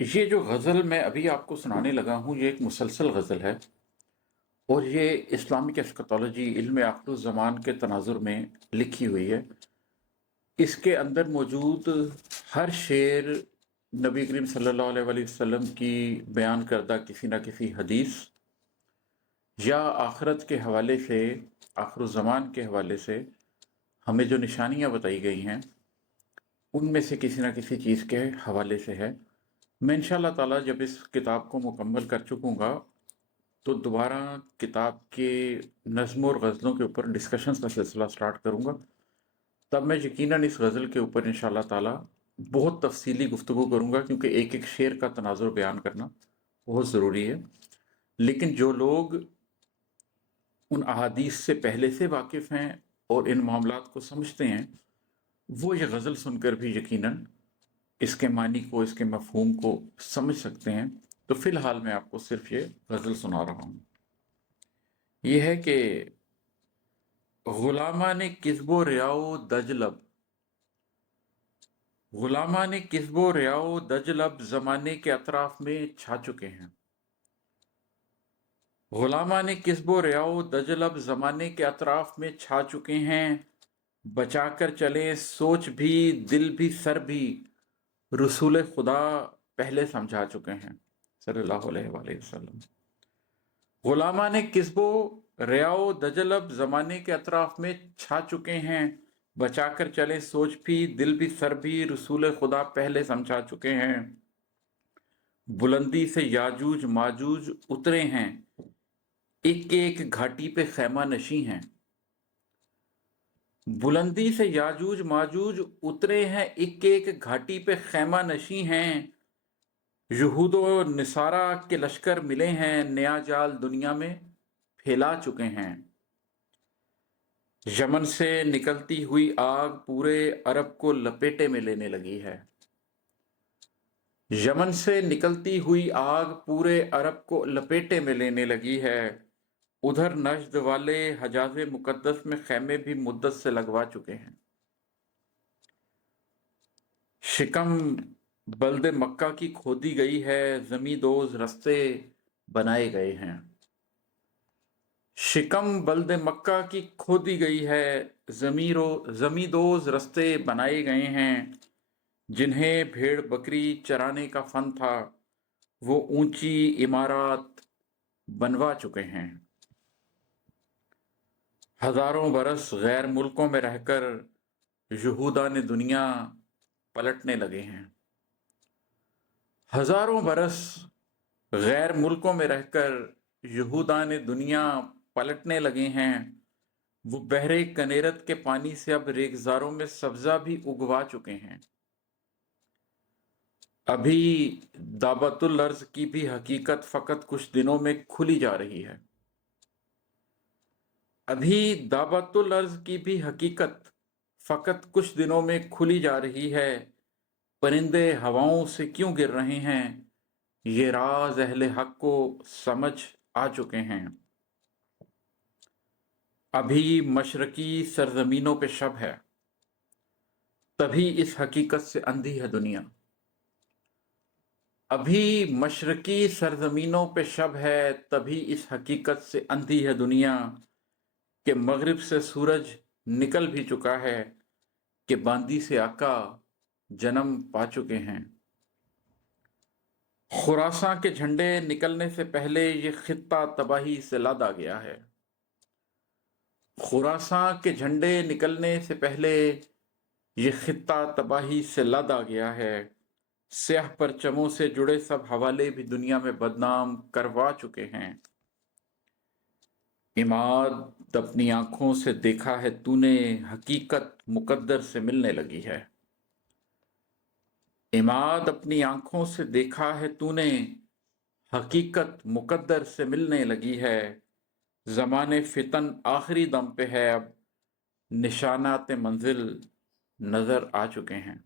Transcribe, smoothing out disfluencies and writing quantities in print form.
یہ جو غزل میں ابھی آپ کو سنانے لگا ہوں یہ ایک مسلسل غزل ہے، اور یہ اسلامک ایسکاتولوجی علم آخر الزمان کے تناظر میں لکھی ہوئی ہے۔ اس کے اندر موجود ہر شعر نبی کریم صلی اللہ علیہ وآلہ وسلم کی بیان کردہ کسی نہ کسی حدیث یا آخرت کے حوالے سے، آخر الزمان کے حوالے سے ہمیں جو نشانیاں بتائی گئی ہیں ان میں سے کسی نہ کسی چیز کے حوالے سے ہے۔ میں انشاءاللہ تعالیٰ جب اس کتاب کو مکمل کر چکوں گا تو دوبارہ کتاب کے نظم اور غزلوں کے اوپر ڈسکشنز کا سلسلہ سٹارٹ کروں گا۔ تب میں یقیناً اس غزل کے اوپر انشاءاللہ تعالیٰ بہت تفصیلی گفتگو کروں گا، کیونکہ ایک ایک شعر کا تناظر بیان کرنا بہت ضروری ہے۔ لیکن جو لوگ ان احادیث سے پہلے سے واقف ہیں اور ان معاملات کو سمجھتے ہیں، وہ یہ غزل سن کر بھی یقیناً اس کے معنی کو، اس کے مفہوم کو سمجھ سکتے ہیں۔ تو فی الحال میں آپ کو صرف یہ غزل سنا رہا ہوں۔ یہ ہے کہ غلامان کسب و ریاؤ دجلب، غلامان کسب و ریاؤ دجلب زمانے کے اطراف میں چھا چکے ہیں۔ غلامان کسب و ریاؤ دجلب زمانے کے اطراف میں چھا چکے ہیں، بچا کر چلیں سوچ بھی دل بھی سر بھی، رسول خدا پہلے سمجھا چکے ہیں صلی اللہ علیہ وآلہ وسلم۔ غلامان کسب و ریاؤ دجلب زمانے کے اطراف میں چھا چکے ہیں، بچا کر چلیں سوچ بھی دل بھی سر بھی، رسول خدا پہلے سمجھا چکے ہیں۔ بلندی سے یاجوج ماجوج اترے ہیں، ایک ایک گھاٹی پہ خیمہ نشیں ہیں۔ بلندی سے یاجوج ماجوج اترے ہیں، ایک ایک گھاٹی پہ خیمہ نشیں ہیں۔ یہود و نصارہ کے لشکر ملے ہیں، نیا جال دنیا میں پھیلا چکے ہیں۔ یمن سے نکلتی ہوئی آگ پورے عرب کو لپیٹے میں لینے لگی ہے۔ یمن سے نکلتی ہوئی آگ پورے عرب کو لپیٹے میں لینے لگی ہے۔ ادھر نجد والے حجاز مقدس میں خیمے بھی مدت سے لگوا چکے ہیں۔ شکم بلد مکہ کی کھودی گئی ہے، زمیں دوز رستے بنائے گئے ہیں۔ شکم بلد مکہ کی کھودی گئی ہے، زمیں دوز رستے بنائے گئے ہیں۔ جنہیں بھیڑ بکری چرانے کا فن تھا، وہ اونچی عمارات بنوا چکے ہیں۔ ہزاروں برس غیر ملکوں میں رہ کر یہودان دنیا پلٹنے لگے ہیں۔ ہزاروں برس غیر ملکوں میں رہ کر یہودان دنیا پلٹنے لگے ہیں۔ وہ بحر کنیرت کے پانی سے اب ریگزاروں میں سبزہ بھی اگوا چکے ہیں۔ ابھی دعوت الارض کی بھی حقیقت فقط کچھ دنوں میں کھلی جا رہی ہے۔ ابھی دعوت الارض کی بھی حقیقت فقط کچھ دنوں میں کھلی جا رہی ہے۔ پرندے ہواؤں سے کیوں گر رہے ہیں، یہ راز اہل حق کو سمجھ آ چکے ہیں۔ ابھی مشرقی سرزمینوں پہ شب ہے، تبھی اس حقیقت سے اندھی ہے دنیا۔ ابھی مشرقی سرزمینوں پہ شب ہے، تبھی اس حقیقت سے اندھی ہے دنیا، کہ مغرب سے سورج نکل بھی چکا ہے، کہ باندی سے آقا جنم پا چکے ہیں۔ خراساں کے جھنڈے نکلنے سے پہلے یہ خطہ تباہی سے لد آ گیا ہے۔ خراساں کے جھنڈے نکلنے سے پہلے یہ خطہ تباہی سے لد آ گیا ہے۔ سیاہ پرچموں سے جڑے سب حوالے بھی دنیا میں بدنام کروا چکے ہیں۔ عماد اپنی آنکھوں سے دیکھا ہے تو نے، حقیقت مقدر سے ملنے لگی ہے۔ عماد اپنی آنکھوں سے دیکھا ہے تو نے، حقیقت مقدر سے ملنے لگی ہے۔ زمانے فتن آخری دم پہ ہے، اب نشانات منزل نظر آ چکے ہیں۔